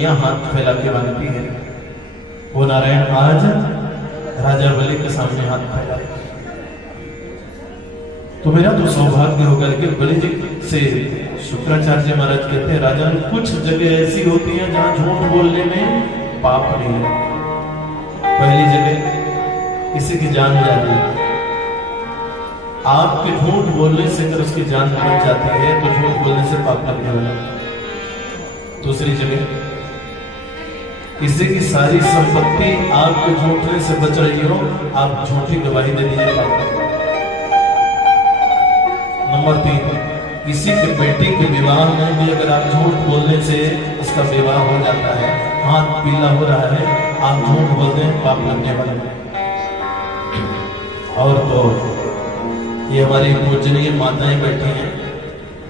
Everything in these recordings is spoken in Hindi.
दुनिया हाथ फैला के मांगती है, वो नारायण आज राजा बलि के सामने हाथ फैला। तो मेरा तो सौभाग्य होगा कि बलि जी से शुक्राचार्य महाराज कहते हैं, राजन कुछ जगह ऐसी होती हैं जहां झूठ बोलने में पाप नहीं है। पहली जगह किसी की जान जाती है, आपके झूठ बोलने से अगर उसकी जान बच जाती है तो झूठ बोलने से पाप लगने वाला। दूसरी जगह किसी की सारी संपत्ति आपके झूठने से बच रही हो, आप झूठी गवाही दे दीजिए, पाप। नंबर 3, किसी के बेटी के विवाह में भी अगर आप झूठ बोलने से उसका विवाह हो जाता है, हाथ पीला हो रहा है, आप झूठ बोलते हैं, पाप लगने वाले। और तो ये हमारी पूजनीय माताएं बैठी हैं,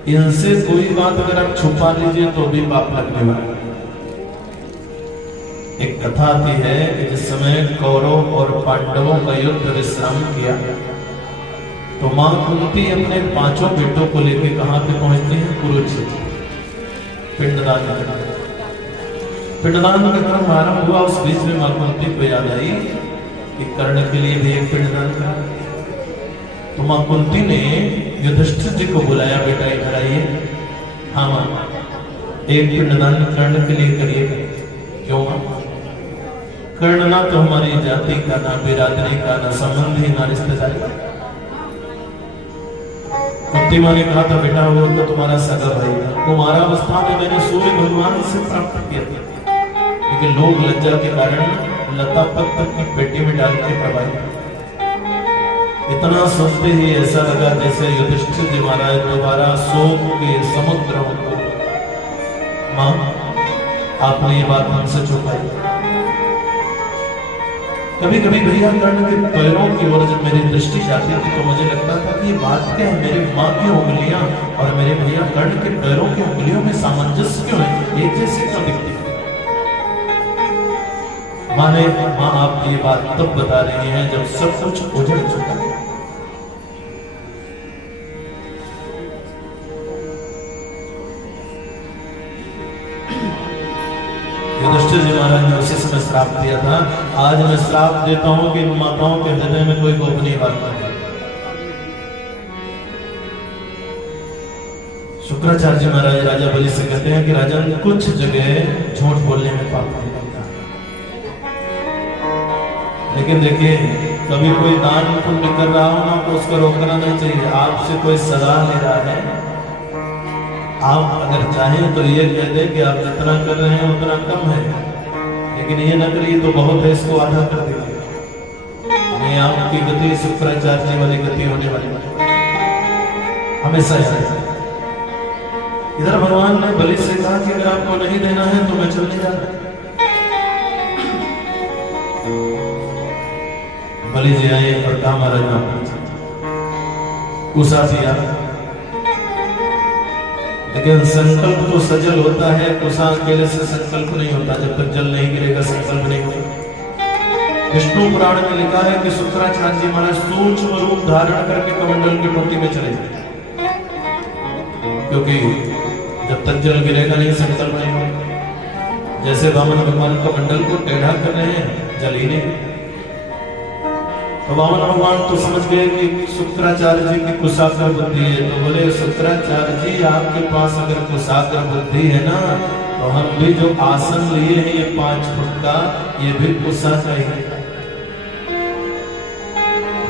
इनसे कोई बात अगर आप छुपा लीजिए तो भी पाप लगने वाला। एक कथा आती है कि जिस समय कौरव और पांडवों का युद्ध विश्राम किया तो मां कुंती अपने 5 बेटों को लेकर कहां पे पहुंचती है? कुरुक्षेत्र। पिंडदान का क्रम आरंभ हुआ। उस बीच में मां कुंती को याद आई कि कर्ण के लिए भी एक पिंडदान करा। तो मां कुंती ने युधिष्ठिर जी को बुलाया, बेटा इधर आइए। हाँ मां, एक पिंडदान कर्ण के लिए करिए। क्यों मां? कर्ण ना तो हमारी जाति का, ना बिरादरी का, ना संबंधी, ना रिश्तेदारी। कुंती मां ने कहा था, बेटा वो तो तुम्हारा सगा भाई था, कुमारावस्था में मैंने सूर्य भगवान से प्राप्त किया था, लेकिन लोग लज्जा के कारण लता पत्थर की पेटी में डाल के प्रभावित। इतना सुनते ही ऐसा लगा जैसे युधिष्ठिर जी महाराज दोबारा शोक के समुद्र को। मां, आपने ये बात हमसे छुपाई। कभी कभी भैया कर्ण के पैरों की ओर जब मेरी दृष्टि जाती थी तो मुझे लगता था कि ये बात क्या है, मेरी माँ की उंगलियां और मेरे भैया कर्ण के पैरों की उंगलियों में सामंजस्य क्यों है, एक जैसी क्यों दिखती है? माँ आपकी ये बात तब बता रही है जब सब कुछ उजड़ चुका है। युधिष्ठिर जी महाराज ने उसी समय श्राप दिया था। आज मैं श्राप देता हूं कि माताओं के हृदय में कोई गोपनीय बात नहीं। शुक्राचार्य महाराज राजा बलि से कहते हैं कि राजन कुछ जगह झूठ बोलने में पाप नहीं लगता, लेकिन देखिए कभी कोई दान पुण्य कर रहा हो ना तो उसको रोकना नहीं चाहिए। आपसे कोई सलाह ले रहा है, आप अगर चाहें तो ये कह दें कि आप जितना कर रहे हैं उतना कम है, लेकिन ये न करिए तो बहुत है, इसको आधा कर दीजिए। हमें आपकी गति शुक्राचार्य वाली गति होने वाली हमेशा याद। इधर भगवान ने बलि से कहा कि अगर आपको नहीं देना है तो मैं चलने जा रहा। बलि जी आए और कहा, महाराज कुसा दिया, लेकिन संकल्प तो सजल होता है, कुसा अकेले से संकल्प नहीं होता। जब तक जल नहीं गिरेगा संकल्प नहीं होगा। विष्णु पुराण में लिखा है कि शुक्राचार्य जी महाराज सूक्ष्म रूप धारण करके कमंडल की टोटी में चले जाते, क्योंकि जब तक जल गिरेगा नहीं संकल्प नहीं होगा। जैसे वामन भगवान कमंडल को टेढ़ा कर रहे हैं, जल ही नहीं। तो वामन भगवान तो समझ गए कि शुक्राचार्य जी की कुशाग्र बुद्धि है, तो बोले शुक्राचार्य जी आपके पास अगर कुशाग्र बुद्धि है ना तो हम भी जो आसन लिए हैं ये 5 फुट का, ये भी कुशा चाहिए।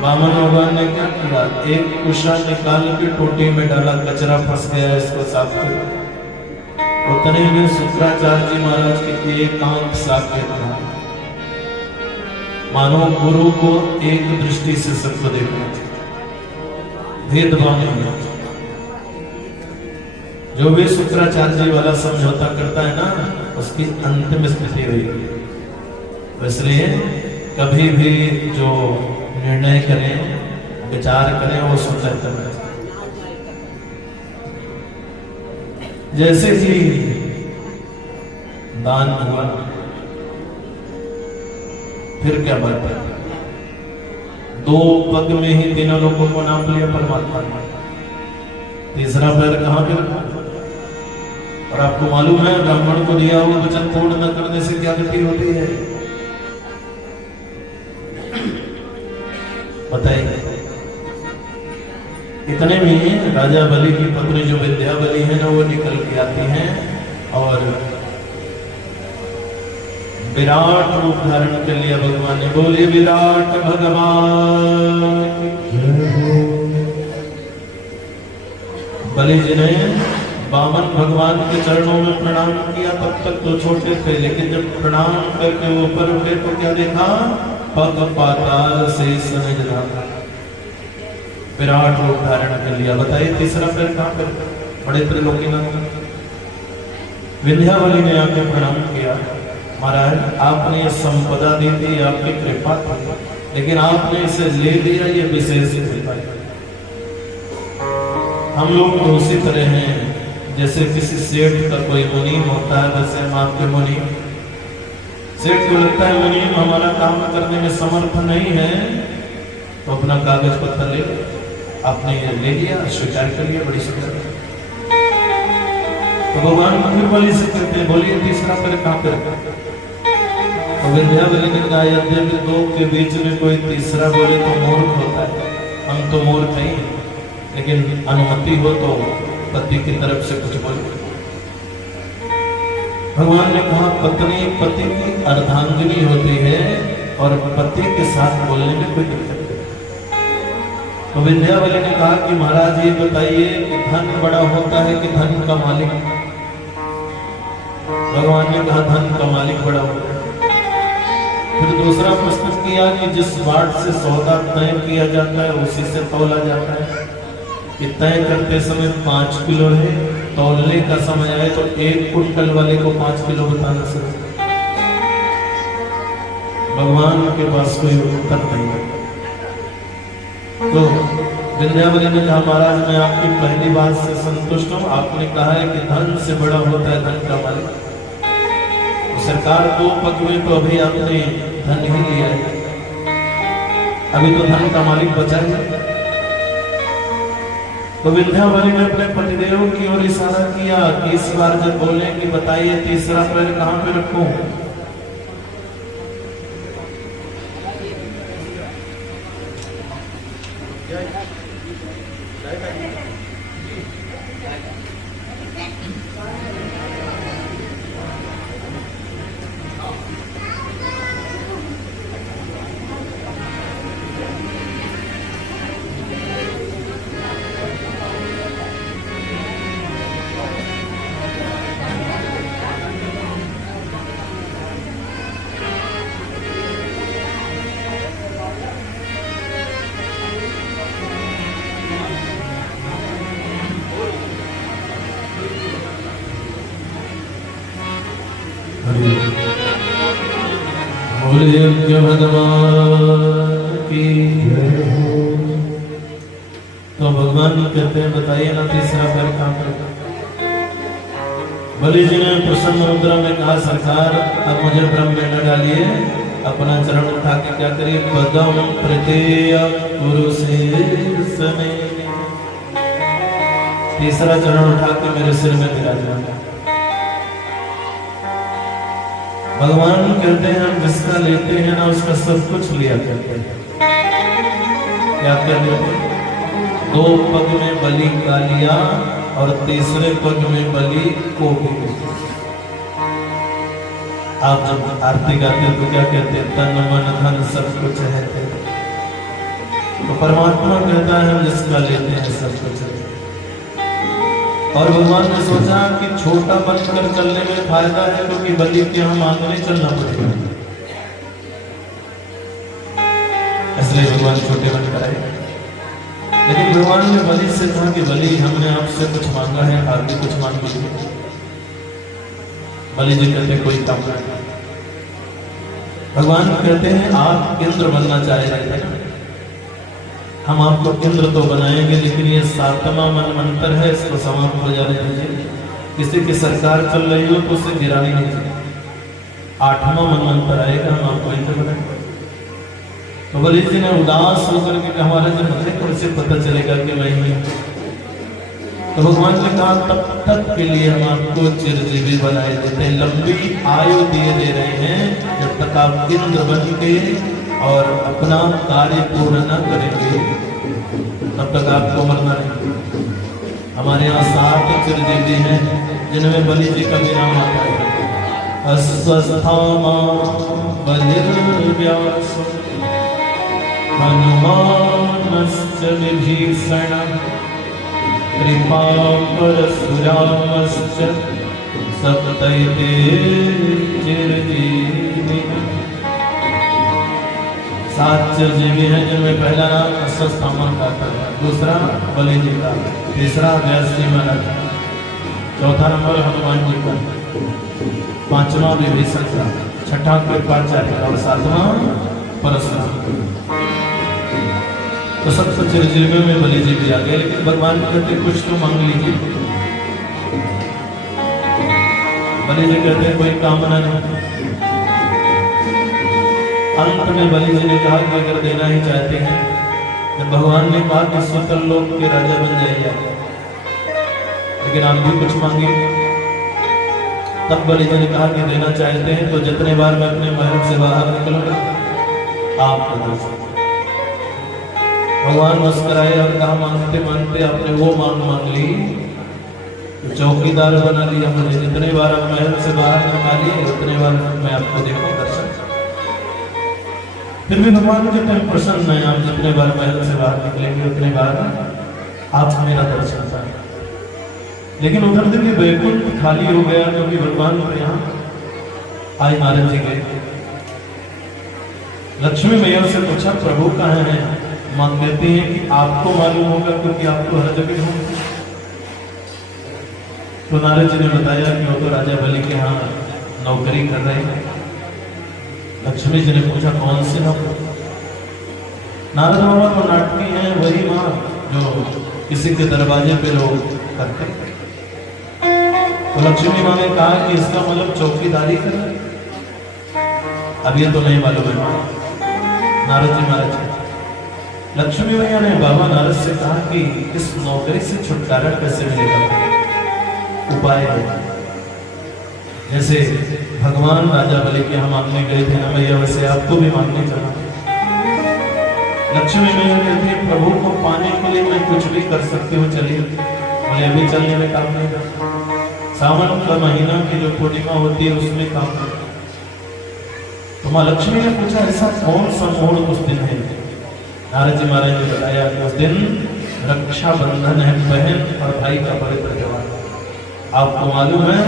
वामन भगवान ने क्या किया, एक कुशा निकाल के टोटी में डाला, कचरा फंस गया, इसको साफ किया। उतने में शुक्राचार्य जी महाराज की एक आंख साकेत था। मानो गुरु को एक दृष्टि से सबको देखना, भेदभाव नहीं। जो भी शुक्राचार्य जी वाला समझौता करता है ना उसकी अंतिम स्थिति हुई। इसलिए कभी भी जो निर्णय करें, विचार करें, वो सुंदर करना चाहिए। जैसे ही दान हुआ, फिर क्या बात है, 2 पग में ही तीनों लोगों को नाप लिया परमात्मा ने। तीसरा पैर कहां पे रखा? और आपको मालूम है ब्राह्मण को दिया हुआ वचन पूर्ण न करने से क्या गति होती है, बताइए। इतने में राजा बलि की पत्नी जो विद्या बलि है ना, वो निकल के आती हैं और विराट रूप धारण कर लिया भगवान ने। बोले विराट भगवान। बलि जी ने वामन भगवान के चरणों में प्रणाम किया। तब तक तो छोटे थे, लेकिन जब प्रणाम करके ऊपर उठे तो क्या देखा, पग पाताल से सहज रहा, विराट रूप धारण कर लिया। बताइए तीसरा पैर कहां पर, बड़े त्रिलोकीनाथ। विंध्यावली ने आके प्रणाम किया, महाराज आपने संपदा दी थी, आपकी कृपा थी, लेकिन आपने इसे ले लिया, ये विशेष कृपा है। हम लोग तो उसी तरह हैं जैसे किसी सेठ का कोई मुनीम होता है, वैसे हम आपके मुनीम। सेठ को लगता है मुनीम हमारा काम करने में समर्थ नहीं है, तो अपना कागज पत्र ले, आपने ले लिया, स्वीकार कर लिया, बड़ी सुंदर। तो भगवान फिर बलि से कहते, बोलिए तीसरा पैर कहां पर। तो विंध्यावली ने कहा, यद्यपि दो के बीच में कोई तीसरा बोले तो मूर्ख होता है, हम तो मूर्ख नहीं, लेकिन अनुमति हो तो पति की तरफ से कुछ बोले। भगवान ने कहा, पत्नी पति की अर्धांगिनी होती है और पति के साथ बोलने में कोई दिक्कत नहीं। तो विंध्यावली ने कहा कि महाराज ये बताइए कि धन बड़ा होता है कि धन का मालिक। भगवान ने कहा, धन का मालिक बड़ा होता है। फिर दूसरा प्रश्न किया कि जिस बाट से सौदा तय किया जाता है उसी से तौला जाता है, कि तय करते समय 5 किलो है, तौलने का समय आए तो 1 कुंटल वाले को 5 किलो बताना सर। भगवान के पास कोई उत्तर नहीं है। तो विंध्यावली ने कहा, महाराज मैं आपकी पहली बात से संतुष्ट हूँ। आपने कहा है कि धन से बड़ा होता है धन का मालिक। सरकार 2 पग में तो अभी आपने धन ही लिया है, अभी तो धन का मालिक बचा है। तो विंध्यावली ने अपने पतिदेव की ओर इशारा किया कि इस बार जब बोले कि बताइए तीसरा पैर कहां पे रखूं, भगवान की। तो भगवान कहते हैं, बताइए ना तीसरा पैर कहां पर। बलि जी ने प्रसन्न मुद्रा में कहा, सरकार अब मुझे भ्रम में न डालिए, अपना चरण उठा के क्या करिए, पदम प्रत्यय पुरुषेशने, तीसरा चरण उठा के मेरे सिर में विराजमान। भगवान कहते हैं, हम जिसका लेते हैं ना उसका सब कुछ लिया करते हैं। क्या कर लेते हैं, 2 पग में बलि का लिया और तीसरे पग में बलि को भी। आप जब आरती गाते तो क्या कहते हैं, तन मन धन सब कुछ है। तो परमात्मा कहता है, हम जिसका लेते हैं सब कुछ है। और भगवान ने सोचा कि छोटा बनकर चलने में फायदा है, क्योंकि बलि के हम मांगने चलना पड़ेगा, इसलिए भगवान छोटे बनकर आए। लेकिन भगवान ने बलि से कहा कि बलि हमने आपसे कुछ मांगा है, आप भी कुछ मांग लीजिए। बलि जी कहते कोई काम नहीं। भगवान कहते हैं, आप इंद्र बनना चाह रहे थे, हम आपको इंद्र तो बनाएंगे, लेकिन ये 7वां मनमंत्र है, इसको समाप्त हो जाने दीजिए। किसी की सरकार चल रही हो तो उसे गिरानी नहीं चाहिए। 8वां मनमंत्र आएगा, हम आपको इंद्र बनाएंगे। तो बलि जी ने उदास होकर के कहा, महाराज मुझे कैसे पता चलेगा कि मैं ही। तो भगवान ने कहा तब तक के लिए हम आपको चिरजीवी बनाए देते हैं, लंबी आयु दिए दे रहे हैं, जब तक आप इंद्र बन के और अपना कार्य पूर्ण न करेंगे तब तक आपको मरना नहीं। हमारे यहाँ 7 चिरजीवी हैं जिनमें बलि जी का भी नाम आता है। अस्वस्थामा बलिर्व्यास हनुमानश्च विभीषण कृपा परशुरामश्च सप्तैते चिरजीवी। 7 चिरजीवी हैं जिनमें पहला नाम अस्वस्थामा का था, दूसरा बलि जी का, तीसरा व्यास जी महाराज, चौथा नंबर हनुमान जी का, 5वां विभीषण का, 6ठा कृपाचार्य और 7वां परशुराम। तो 7 चिरजीवियों में बलि जी भी आ गए, लेकिन भगवान कहते कुछ तो मांग लीजिए। बलि जी कहते कोई कामना नहीं। अंत में बलि जी ने कहा कि अगर देना ही चाहते हैं, जब भगवान ने कहा कि सुतल लोक के राजा बन जाइए, लेकिन आप भी कुछ मांगिए। तब बलि जी ने कहा कि देना चाहते हैं तो जितने बार मैं अपने महल से बाहर निकलूंगा आप दो। भगवान मुस्कुराए और कहा मांगते मांगते आपने वो मांग ली तो चौकीदार बना लिया मुझे। जितने बार आप महल से बाहर निकालिए उतने बार मैं आपको देखूं दर्शन। फिर भी भगवान के टाइम प्रसन्न है, आप जितने बार महल से बाहर निकलेंगे उतने बार आप मेरा दर्शन पाएंगे। लेकिन उधर देखिए वैकुंठ खाली हो गया क्योंकि भगवान को यहाँ आज नारद जी गए। लक्ष्मी मैया से पूछा प्रभु कहाँ है? मां कहती है कि आपको मालूम होगा क्योंकि आपको हर जगह होंगे। तो नारद जी ने बताया कि वो तो राजा बलि के यहाँ नौकरी कर रहे हैं। लक्ष्मी जी ने पूछा कौन से नौकरी? नारद बाबा तो नाटकी हैं, वही माँ जो किसी के दरवाजे पे लोग करते। तो लक्ष्मी माँ ने कहा कि इसका मतलब चौकीदारी कर रहे। अब ये तो नहीं मालूम है नारद जी महाराज। लक्ष्मी मैया ने बाबा नारद से कहा कि इस नौकरी से छुटकारा कैसे मिलेगा, उपाय है। जैसे भगवान राजा बलि के हम मांगने गए थे ना भैया, वैसे आपको भी मांगने चला। लक्ष्मी मैया कहती है प्रभु को पाने के लिए मैं कुछ भी कर सकती हूँ, चलिए। बोले अभी चलने में काम नहीं करता, सावन का महीना की जो पूर्णिमा होती है उसमें काम करता। तो माँ लक्ष्मी ने पूछा ऐसा कौन सा मोड़ उस दिन है? नारद जी महाराज ने बताया कि उस दिन रक्षाबंधन है, बहन और भाई का पवित्र त्योहार। आपको मालूम है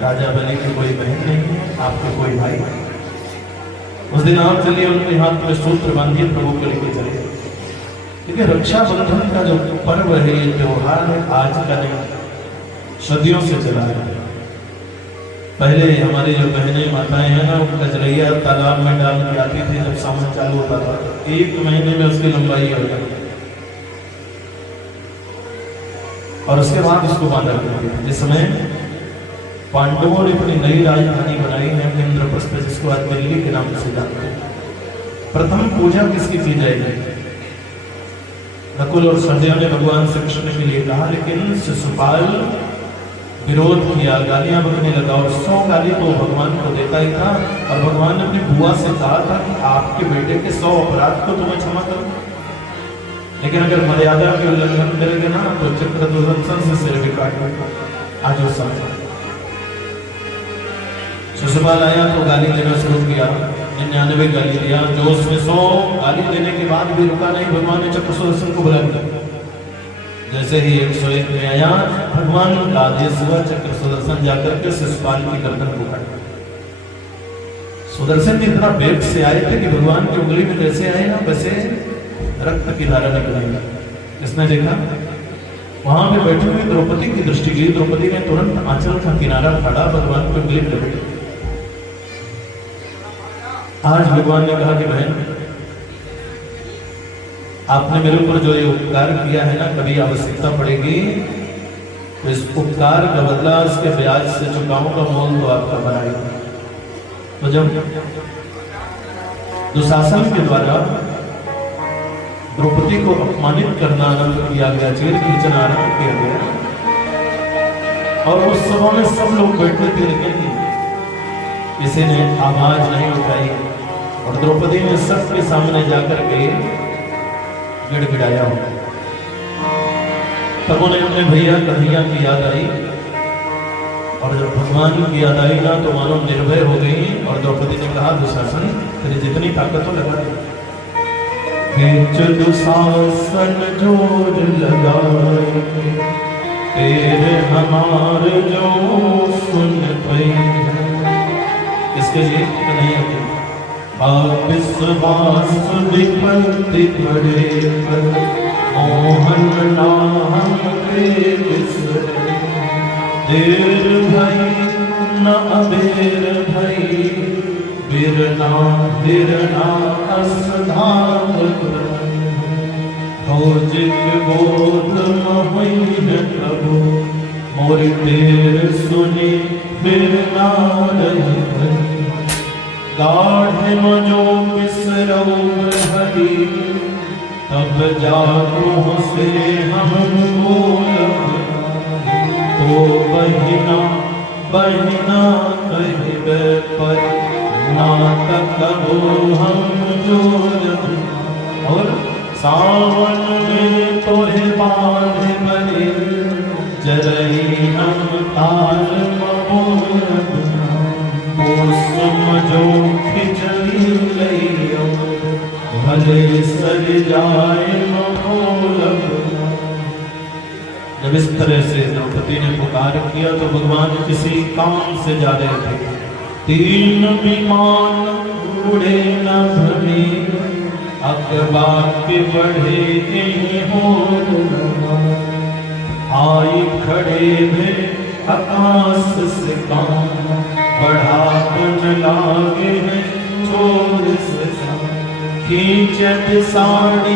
राजा बलि की कोई बहन नहीं है, आपके कोई भाई नहीं। उस दिन आप चलिए उनके हाथ में सूत्र बांधिए, प्रभु को लेके चलिए। क्योंकि रक्षाबंधन का जो पर्व है, ये त्योहार है, आज का नहीं, सदियों से चला है। पहले हमारी जो बहनें माताएं हैं ना, वो कचरैया तालाब में डाल के आती थी जब सावन चालू होता था। 1 महीने में उसकी लंबाई हो जाती और उसके बाद उसको बांधा करती थी। जिस समय पांडवों ने अपनी नई राजधानी बनाई है इंद्रप्रस्थ, जिसको आज दिल्ली के नाम से जानते हैं। प्रथम पूजा किसकी की जाएगी? नकुल और सहदेव ने भगवान श्री कृष्ण के लिए कहा, लेकिन शिशुपाल विरोध किया, गालियां बकने लगा और 100 गाली तो भगवान को देता ही था। और भगवान ने अपनी बुआ से कहा था कि आपके बेटे के 100 अपराध को तुम्हें क्षमा करो, लेकिन अगर मर्यादा के उल्लंघन करेंगे ना तो चक्रध्वज से सिर भी काटेगा। आज वो समय शिशुपाल आया तो गाली देना शुरू किया, 99 गाली दिया। जोश में 100 गाली देने के बाद भी रुका नहीं। भगवान ने चक्र सुदर्शन को बुला दिया। जैसे ही 101 में आया, भगवान का आदेश हुआ, चक्र सुदर्शन जाकर के शिशुपाल की गर्दन को काटा। सुदर्शन भी इतना वेग से आए थे कि भगवान की उंगली में जैसे आए ना वैसे रक्त की धारा निकलेगी। किसने देखा? वहां पे बैठी हुई द्रौपदी की दृष्टि गई। द्रौपदी ने तुरंत आंचल का किनारा फाड़ा, भगवान की उंगली में लपेटी। आज भगवान ने कहा कि बहन आपने मेरे ऊपर जो ये उपकार किया है ना, कभी आवश्यकता पड़ेगी तो इस उपकार का बदला इसके ब्याज से चुकाऊंगा, मोल तो आपका बनाएगा। तो जब दुशासन के द्वारा द्रौपदी को अपमानित करना आरंभ किया गया, चीर खींचना आरंभ किया गया, और उस सभा में सब लोग बैठे थे, लेकिन किसी ने आवाज नहीं उठाई। और द्रौपदी ने सबके सामने जाकर के गिड़गिड़ाया। तब उन्हें अपने भैया कन्हैया की याद आई, और जब भगवान की याद आई ना तो मानो निर्भय हो गई। और द्रौपदी ने कहा, दुशासन तेरी जितनी ताकत हो लगा दे। दुशासन जोर लगाए तेरे हमार जो सुन पाई। इसके लिए कन्हैया के विश्वास विपत्ति पड़े पर मोहन नाम के विसरे। देर भई न अबेर भई बिरना बिरना असधार भौजिक बोध महिन प्रभु मोर देर सुनी बिरना रही। गाढ़ मजो बिसरौ हरि तब जागो से हम बोलब। तो बहिना बहिना कहबे पर नाटक हम जोर। और सावन में तोहे बांध बने जरई हम ताल मबोलब। जो खिचड़ी लइयो भले सर जाए मबोलब। जब इस तरह से द्रौपदी ने पुकार किया तो भगवान किसी काम से जा रहे थे। तीन विमान उड़े न भ्रमे अखबार के बढ़े नहीं हो। आई खड़े में आकाश से काम बढ़ापन लागे हैं छोर से। खींचत साड़ी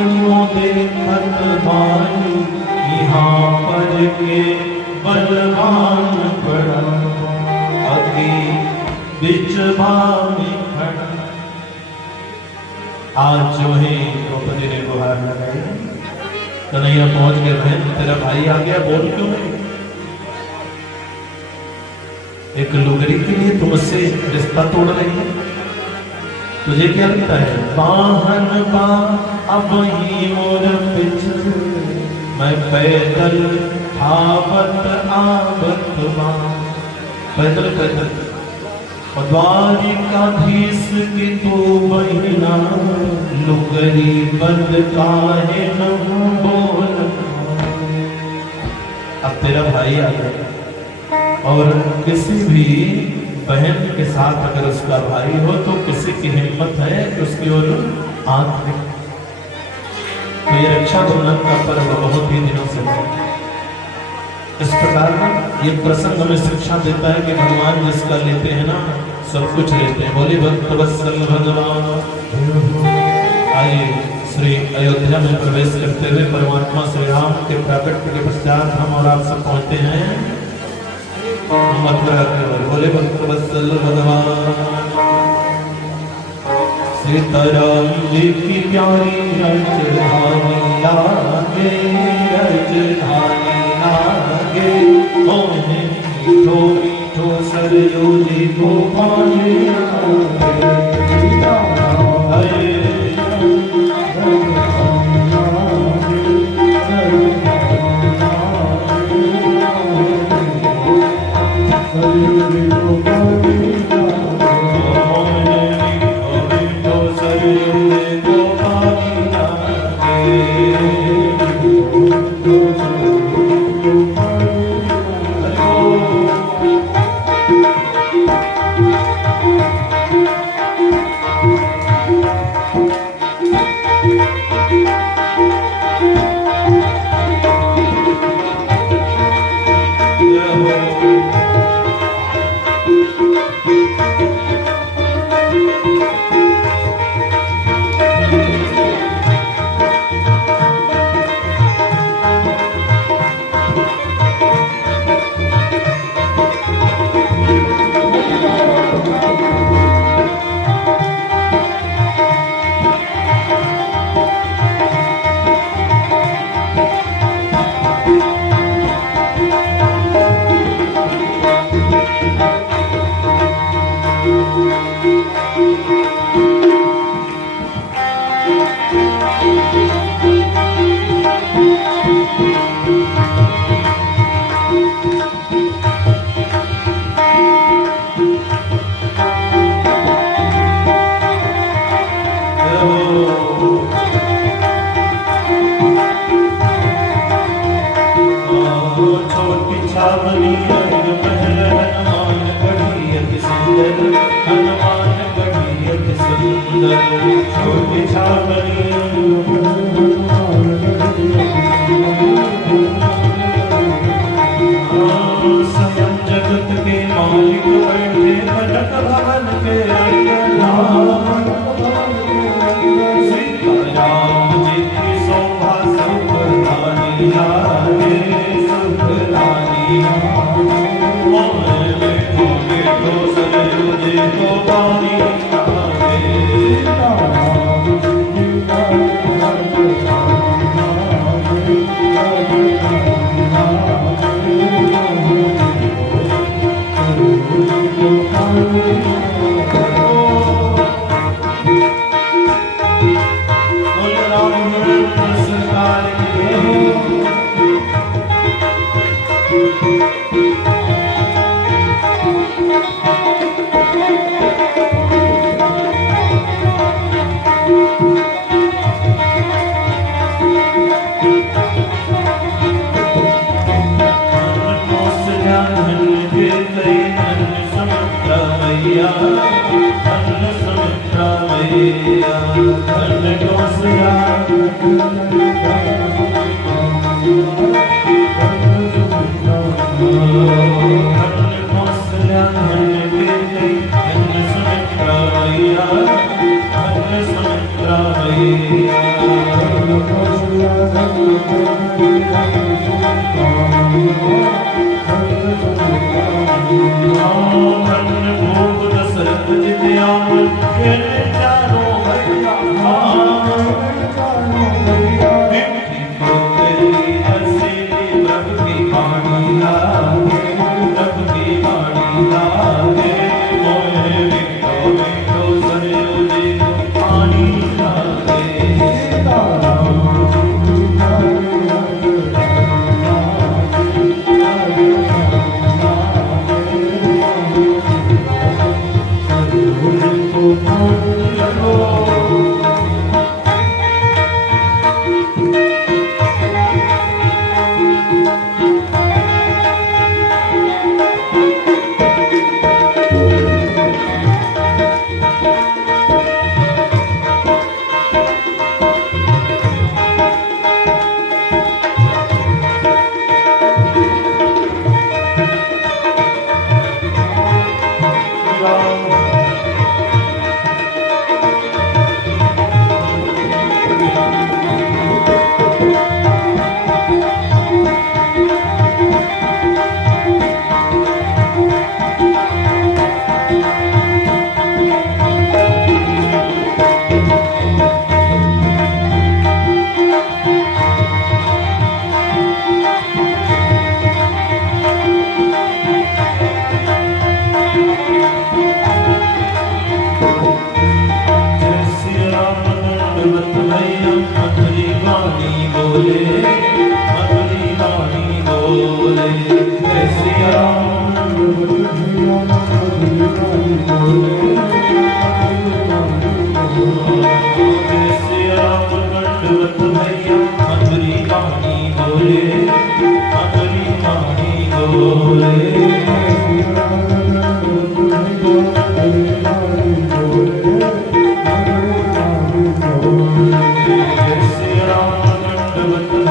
देखत बानी यहाँ पर के बलवान पड़ा। अति बिचवा में खड़ा। आज जो है द्रौपदी ने गुहार लगाई। कन्हैया पहुंच गए, बहन तेरा भाई आ गया, बोल क्यों नहीं? एक लुगरी के लिए तुम उससे रिश्ता तोड़ रही है, तुझे क्या लगता है? बाहन बा अब ही मोर पिछड़ मैं पैदल आवत आवत बा। पैदल पैदल द्वारिकाधीश की तो बहिना लुगरी बंद काहे न बोल। अब तेरा भाई आ गया, और किसी भी बहन के साथ अगर उसका भाई हो तो किसी की हिम्मत है कि उसकी ओर आंख दे। तो ये रक्षाबंधन का पर्व बहुत ही दिनों से है। इस प्रकार का ये प्रसंग हमें शिक्षा देता है कि भगवान जिसका लेते हैं ना सब कुछ लेते हैं। बोले भक्त वत्सल भगवान। आइए श्री अयोध्या में प्रवेश करते हुए परमात्मा श्री राम के प्राकट्य के पश्चात हम और आप सब पहुंचते हैं मथुरा के ओर। बोले भक्त वत्सल भगवान। सीताराम जी की प्यारी राजधानी लागे राजधानी लागे। मोहे मीठो मीठो सरयू जी को पानी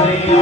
Hare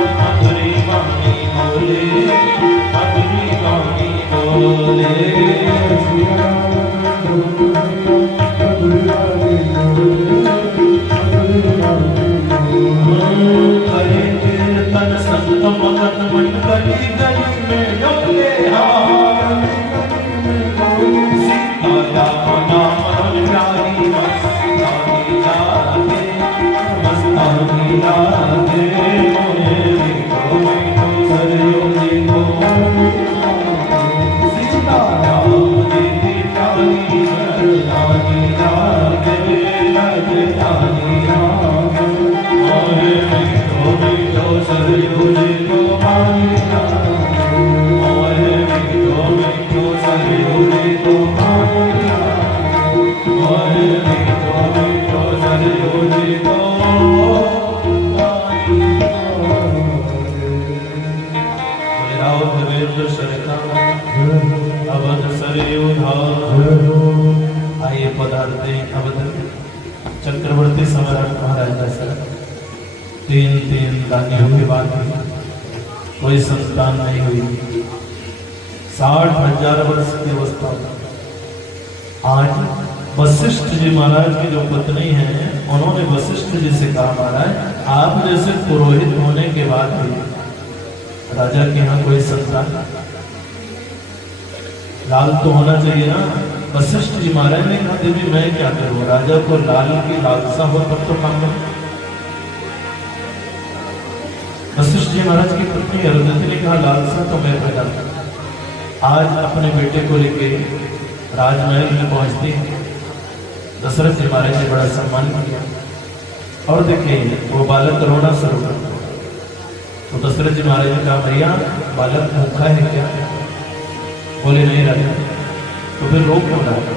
पदार्थे अवध चक्रवर्ती सम्राट महाराज दशरथ 3 रानियों के बाद कोई संतान नहीं हुई। 60,000 वर्ष की अवस्था। आज वशिष्ठ जी महाराज की जो पत्नी है उन्होंने वशिष्ठ जी से कहा, महाराज आप जैसे पुरोहित होने के बाद भी राजा के यहाँ कोई संतान लाल तो होना चाहिए ना। वशिष्ठ जी महाराज ने कहा, देवी मैं क्या करूं, राजा को लाल की लालसा हो तब तो काम करो। वशिष्ठ जी महाराज की पत्नी अरुंधति ने कहा, लालसा तो मैं पैदा आज अपने बेटे को लेके राजमहल में पहुंचती है। दशरथ जी महाराज ने बड़ा सम्मान किया और देखिए वो बालक रोना शुरू कर। तो दशरथ जी महाराज ने कहा, भैया बालक भूखा है क्या? बोले नहीं राजा। तो फिर रो क्यों रहा है?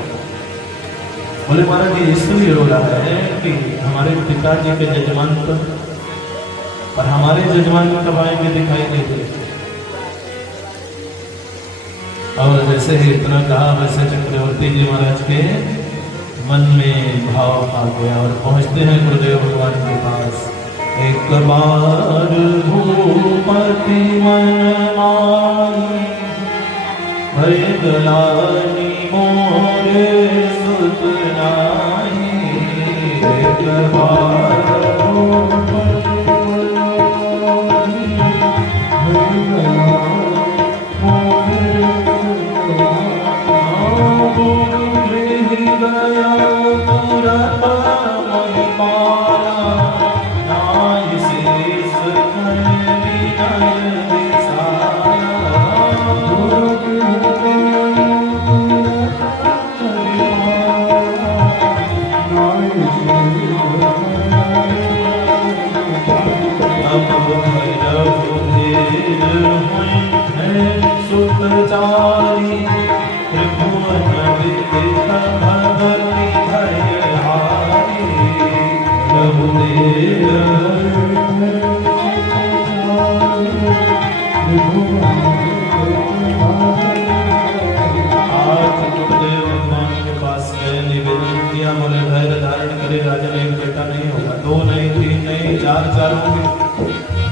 बोले महाराज ये इसलिए रो रहा है कि हमारे पिताजी के जजमान तो, पर हमारे जजमान कब आएंगे दिखाई नहीं दे। और जैसे ही इतना कहा वैसे चक्रवर्ती जी महाराज के मन में भाव आ गया और पहुंचते हैं गुरुदेव भगवान के पास। एक बार भूपति मन मान भयगलानी मोरे सुत नाही। एक बार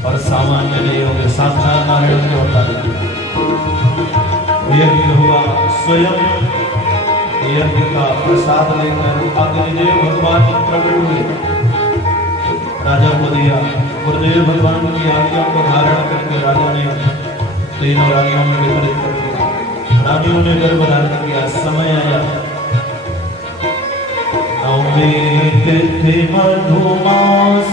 और सामान्य नहीं होंगे, साक्षात नारायण के होता यज्ञ हुआ। स्वयं यज्ञ का प्रसाद लेकर अग्निदेव भगवान प्रकट हुए, राजा को दिया। गुरुदेव भगवान की आज्ञा को धारण करके राजा ने 3 रानियों में वितरित कर दिया। रानियों ने गर्भ धारण किया। समय आया नवमी तिथि मधुमास